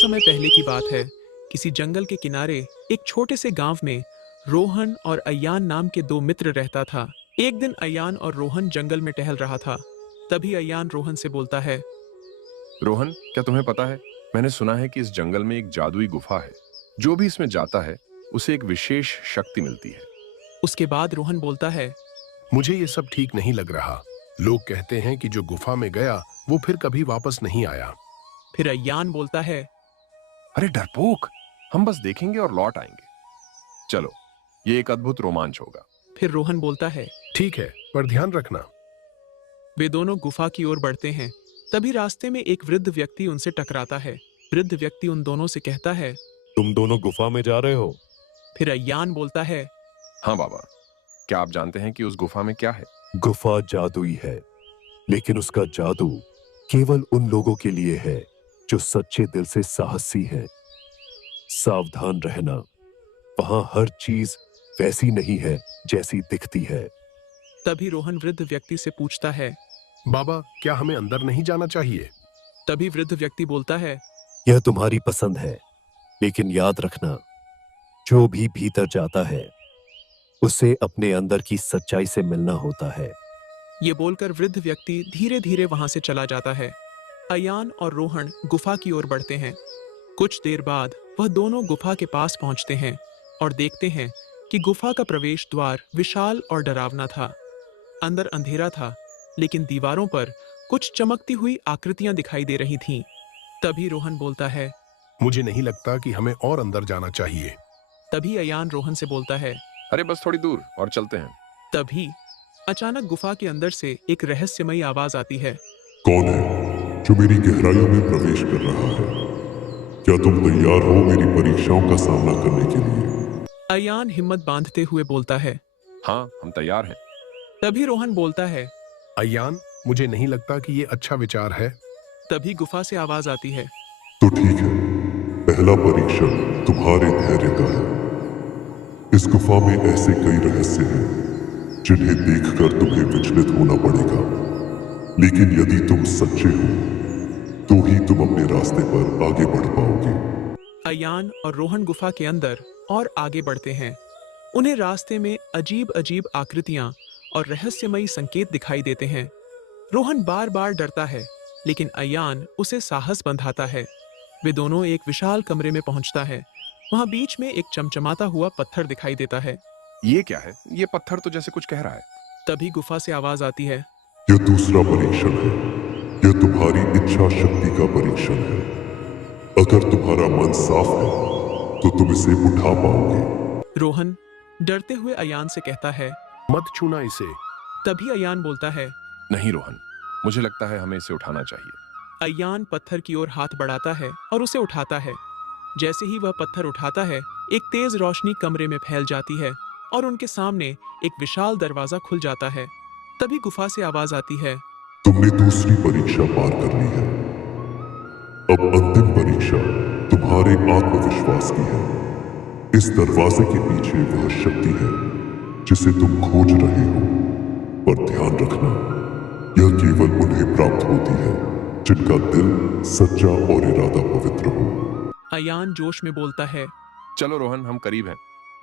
समय पहले की बात है। किसी जंगल के किनारे एक छोटे से गांव में रोहन और अय्यान नाम के दो मित्र रहता था। एक दिन अय्यान और रोहन जंगल में टहल रहा था। तभी अय्यान रोहन से बोलता है। रोहन, क्या तुम्हें पता है, मैंने सुना है कि इस जंगल में एक जादुई गुफा है। जो भी इसमें जाता है उसे एक विशेष शक्ति मिलती है। उसके बाद रोहन बोलता है। मुझे ये सब ठीक नहीं लग रहा। लोग कहते हैं कि जो गुफा में गया वो फिर कभी वापस नहीं आया। फिर अय्यान बोलता है। अरे डरपोक, हम बस देखेंगे और लौट आएंगे। चलो, ये एक अद्भुत रोमांच होगा। फिर रोहन बोलता है। ठीक है, पर ध्यान रखना। वे दोनों गुफा की ओर बढ़ते हैं। तभी रास्ते में एक वृद्ध व्यक्ति उनसे टकराता है। वृद्ध व्यक्ति उन दोनों से कहता है। तुम दोनों गुफा में जा रहे हो? फिर अय्यान बोलता है। हाँ बाबा, क्या आप जानते हैं कि उस गुफा में क्या है? गुफा जादुई है, लेकिन उसका जादू केवल उन लोगों के लिए है जो सच्चे दिल से साहसी हैं। सावधान रहना, वहां हर चीज वैसी नहीं है जैसी दिखती है। तभी रोहन वृद्ध व्यक्ति से पूछता है। बाबा, क्या हमें अंदर नहीं जाना चाहिए? तभी वृद्ध व्यक्ति बोलता है। यह तुम्हारी पसंद है, लेकिन याद रखना, जो भी भीतर जाता है उसे अपने अंदर की सच्चाई से मिलना होता है। ये बोलकर वृद्ध व्यक्ति धीरे धीरे वहां से चला जाता है। अय्यान और रोहन गुफा की ओर बढ़ते हैं। कुछ देर बाद वह दोनों गुफा के पास पहुंचते हैं और देखते हैं कि गुफा का प्रवेश द्वार विशाल और डरावना था। अंदर अंधेरा था, लेकिन दीवारों पर कुछ चमकती हुई आकृतियां दिखाई दे रही थीं। तभी रोहन बोलता है। मुझे नहीं लगता कि हमें और अंदर जाना चाहिए। तभी अय्यान रोहन से बोलता है। अरे बस थोड़ी दूर और चलते हैं। तभी अचानक गुफा के अंदर से एक रहस्यमयी आवाज आती है। कौन है जो मेरी गहराइयों में प्रवेश कर रहा है? क्या तुम तैयार हो मेरी परीक्षाओं का सामना करने के लिए? अय्यान हिम्मत बांधते हुए बोलता है। हाँ, हम तैयार हैं। तभी रोहन बोलता है। अय्यान, मुझे नहीं लगता कि ये अच्छा विचार है। तभी गुफा से आवाज आती है। तो ठीक है, पहला परीक्षण तुम्हारे धैर्य का है। इस गुफा में ऐसे कई रहस्य हैं जिन्हें देखकर तुम्हें विचलित होना पड़ेगा, लेकिन यदि तुम सच्चे हो तो ही तुम अपने रास्ते पर आगे बढ़ पाओगे। अय्यान और रोहन गुफा के अंदर और आगे बढ़ते हैं। उन्हें रास्ते में अजीब अजीब आकृतियां और रहस्यमयी संकेत दिखाई देते हैं। रोहन बार बार डरता है, लेकिन अय्यान उसे साहस बंधाता है। वे दोनों एक विशाल कमरे में पहुंचता है। वहां बीच में एक चमचमाता हुआ पत्थर दिखाई देता है। ये क्या है? ये पत्थर तो जैसे कुछ कह रहा है। तभी गुफा से आवाज आती है। यह दूसरा परीक्षण है। यह तुम्हारी इच्छा शक्ति का परीक्षण है। अगर तुम्हारा मन साफ है तो तुम इसे उठा पाओगे। रोहन डरते हुए अय्यान से कहता है। मत छूना इसे। तभी अय्यान बोलता है। नहीं रोहन, मुझे लगता है हमें इसे उठाना चाहिए। अय्यान पत्थर की ओर हाथ बढ़ाता है और उसे उठाता है। जैसे ही वह पत्थर उठाता है, एक तेज रोशनी कमरे में फैल जाती है और उनके सामने एक विशाल दरवाजा खुल जाता है। तभी गुफा से आवाज आती है। तुमने दूसरी परीक्षा पार कर ली है। अब अंतिम परीक्षा तुम्हारे आत्मविश्वास की है। इस दरवाजे के पीछे वह शक्ति है जिसे तुम खोज रहे हो, पर ध्यान रखना, यह केवल उन्हें प्राप्त होती है जिनका दिल सच्चा और इरादा पवित्र हो। अय्यान जोश में बोलता है। चलो रोहन, हम करीब हैं।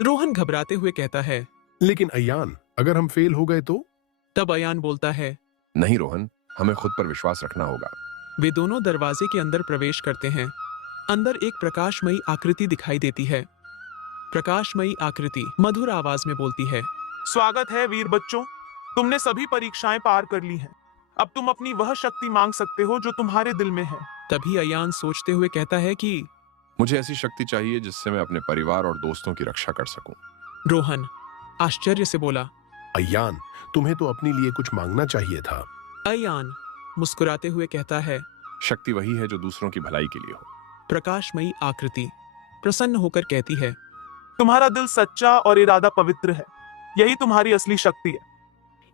रोहन घबराते हुए कहता है। लेकिन अय्यान, अगर हम फेल हो गए तो? तब अय्यान बोलता है। नहीं रोहन, हमें खुद पर विश्वास रखना होगा। वे दोनों दरवाजे के अंदर प्रवेश करते हैं। अंदर एक प्रकाशमयी आकृति दिखाई देती है। प्रकाशमयी आकृति मधुर आवाज में बोलती है। स्वागत है वीर बच्चों, तुमने सभी परीक्षाएं पार कर ली हैं। अब तुम अपनी वह शक्ति मांग सकते हो जो तुम्हारे दिल में है। तभी अय्यान सोचते हुए कहता है कि मुझे ऐसी शक्ति चाहिए जिससे मैं अपने परिवार और दोस्तों की रक्षा कर सकूं। रोहन आश्चर्य से बोला। अय्यान, तुम्हें तो अपने लिए कुछ मांगना चाहिए था। अय्यान मुस्कुराते हुए कहता है। शक्ति वही है जो दूसरों की भलाई के लिए हो। प्रकाशमयी आकृति प्रसन्न होकर कहती है। तुम्हारा दिल सच्चा और इरादा पवित्र है, यही तुम्हारी असली शक्ति है।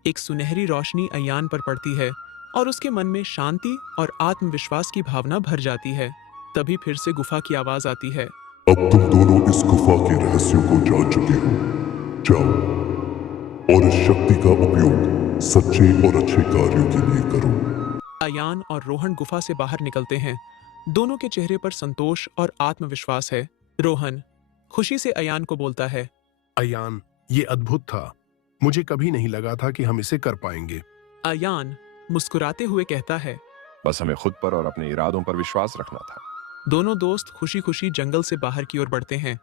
एक सुनहरी रोशनी अय्यान पर पड़ती है और उसके मन में शांति और आत्मविश्वास की भावना भर जाती है। तभी फिर से गुफा की आवाज आती है। अब तुम दोनों इस गुफा के रहस्यों को जान चुके हो। जाओ और इस शक्ति का उपयोग सच्चे और अच्छे कार्यों के लिए करो। अय्यान और रोहन गुफा से बाहर निकलते हैं। दोनों के चेहरे पर संतोष और आत्मविश्वास है। रोहन खुशी से अयान को बोलता है, अयान, ये अद्भुत था। मुझे कभी नहीं लगा था कि हम इसे कर पाएंगे। अयान मुस्कुराते हुए कहता है। बस हमें खुद पर और अपने इरादों पर विश्वास रखना था। दोनों दोस्त खुशी खुशी जंगल से बाहर की ओर बढ़ते हैं।